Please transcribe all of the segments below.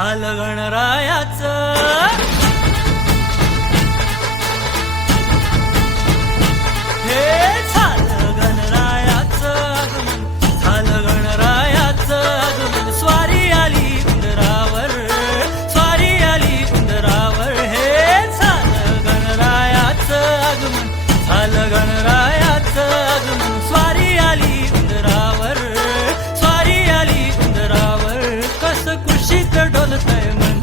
झालं गणरायाचं. हे झालं गणरायाचं आगमन, झालं गणरायाचं आगमन. स्वारी आली उंदरावर, स्वारी आली उंदरावर. हे झालं गणरायाचं आगमन, झालं गणरायाचं आगमन. स्वारी आली उंदरावर, स्वारी आली उंदरावर. कसं कुशीत डोलतंय मन.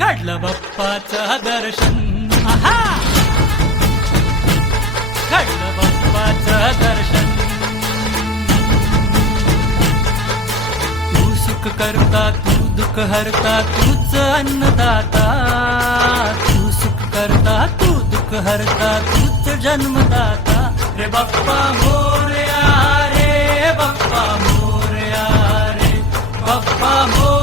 घडलं बाप्पाचं दर्शन, आहा, घडलं बाप्पाचं दर्शन. तू सुख करता, तू दुःख हरता, तूच अन्नदाता. तू सुख करता, तू दुःख हरता, तूच जन्मदाता. रे बाप्पा मोरया, रे बाप्पा मोरया, रे बाप्पा मोरया.